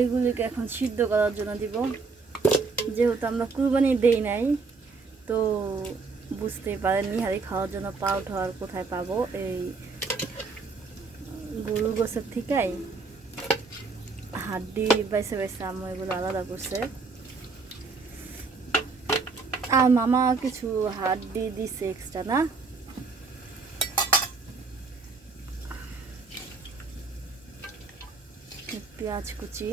এগুলিকে এখন সিদ্ধ করার জন্য দিব। যেহেতু আমরা কুরবানি দেই নাই, তো বুঝতেই পারেন নিহারি খাওয়ার জন্য পাউট হওয়ার কোথায় পাবো, এই গরু গোছের থেকেই হাড্ডি বাইসে বাইসে আম্মু এগুলো আলাদা করছে। আর মামা কিছু হাড্ডি দিছে এক্সট্রা না। পেঁয়াজ কুচি,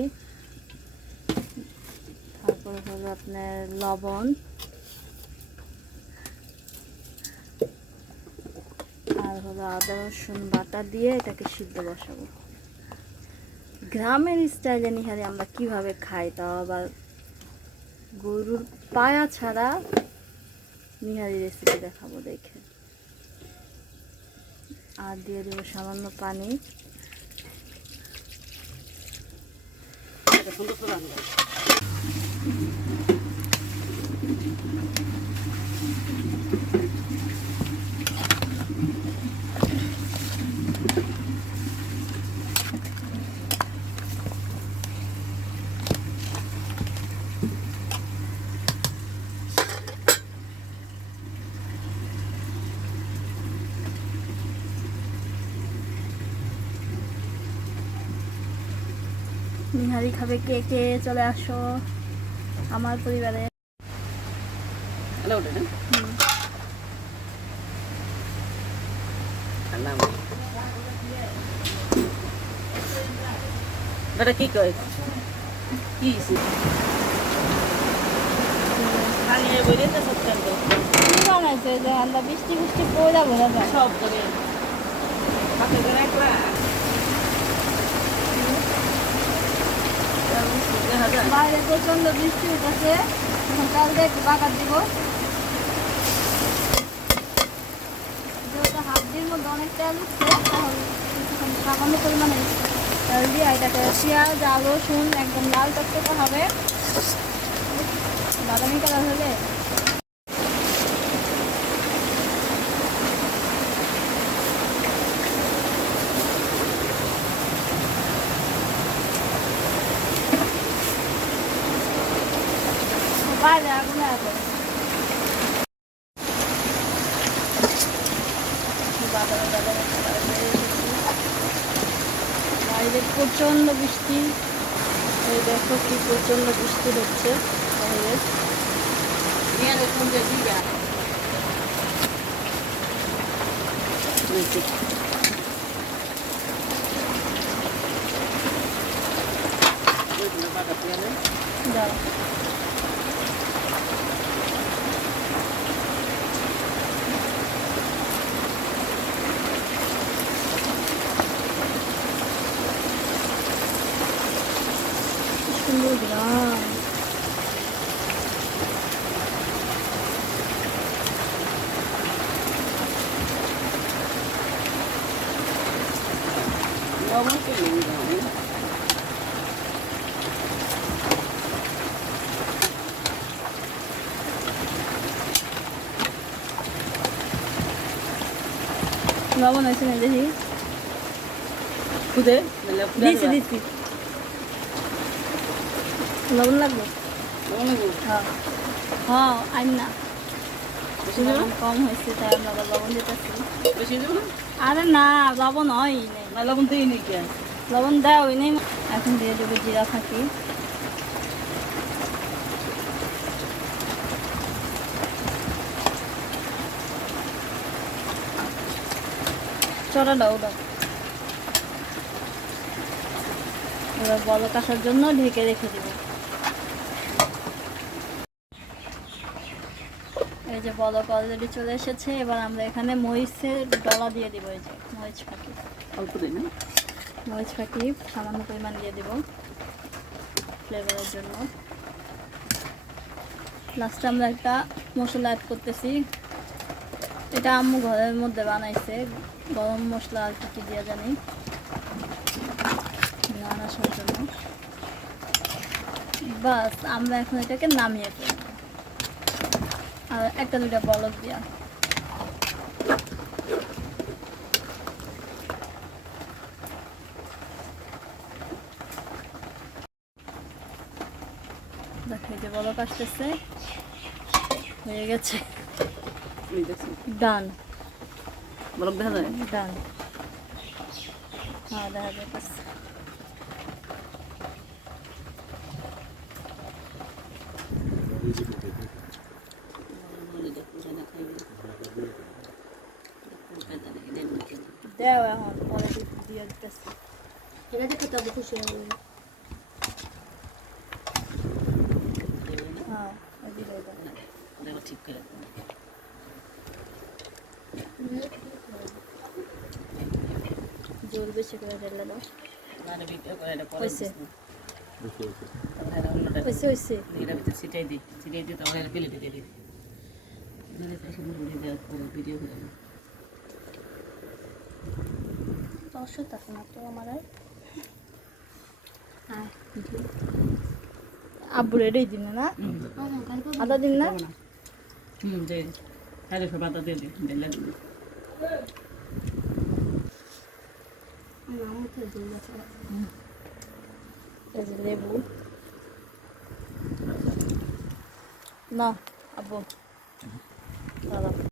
তারপরে হলো আপনার লবণ, আর হলো আদা রসুন বাটা দিয়ে এটাকে সিদ্ধ বসাবো। গ্রামের স্টাইলে নিহারি আমরা কিভাবে খাই, তাও আবার গরুর পায়া ছাড়া নিহারি রেসিপি দেখাবো দেখে। আর দিয়ে দেবো সামান্য পানি। নিহারি খাবে কে কে, চলে আসো আমার পরিবারে। কি কয় কি বানাইছে যে আমরা বৃষ্টি বৃষ্টি পড়ে যাবো না সব করে বাইরে প্রচন্ড বৃষ্টি উঠেছে, এখন কালকে একটু বাগার দিব। যেহেতু হাড্ডির মধ্যে অনেক তেল উঠছে, তাহলে কিছুক্ষণ সামান্য পরিমাণে তেল দিয়ে এটাকে পেঁয়াজ আর রসুন একদম লাল টকটকে হবে, বাদামি কালার হলে বাইরে আগুনে আছে। বাইরে প্রচন্ড বৃষ্টি, এই দেখো কি প্রচন্ড বৃষ্টি হচ্ছে বাইরে। দাঁড়া সুন্দর গ্রাম। লবণ হয়েছে না দেখি, দিচ্ছি দিচ্ছি। লবণ লাগবে? হ্যাঁ হ্যাঁ আইন না, লবণ কম হয়েছে তাই আমরা আবার লবণ দিতেছি। আরে না লবণ হয় নাই, লবণ দিই নি কে, লবণ দেওয়া হয় নাই। এখন দিয়ে দেবো জিরা ফাঁকি, চড়াটা ওটা এবার বলক আসার জন্য ঢেকে রেখে দেব। এই যে বলক অলরেডি চলে এসেছে, এবার আমরা এখানে মরিচের ডলা দিয়ে দিব। এই যে মরিচ ফাঁকি, অল্প দিই না, মরিচ ফাঁকি সামান্য পরিমাণ দিয়ে দেব ফ্লেভারের জন্য। লাস্টে আমরা একটা মশলা অ্যাড করতেছি, এটা আম্মু ঘরের মধ্যে বানাইছে, গরম মশলা আর কি দিয়ে জানি নান আসার জন্য। বাস আমরা এখন এটাকে নামিয়ে ফেলব, আর একটা দুইটা বলক দিয়া। বলক আসতেছে, হয়ে গেছে, এই দেখছি ডান বলক দেখা যায় ডান। হ্যাঁ দেখা যাচ্ছে। দেও এখন পরে দিয়ে দিতেছি। এটা দেখে তবে খুশি হবে। হ্যাঁ ওই দিকে দাও। দেখো ঠিক করে জোর বেশি করে ঢেলে দাও। মানে ভিডিও করে এটা পরে হয়েছে তারপরে এটা অন্যটা হয়েছে হয়েছে। এটা ভিতরে ছিটাই দিই তারপরে এটা প্লেটে দিয়ে দিই ধরে সুন্দর করে দেওয়ার পরে ভিডিও করে দিই। অবশ্যই থাকে না তো আমার আর। হ্যাঁ আব্বুর এটাই দিন না, আদা দিন না। যে তাহলে সব আদা দিয়ে দিই বেলা দিই এই যে লেবু না আব্বু দাদা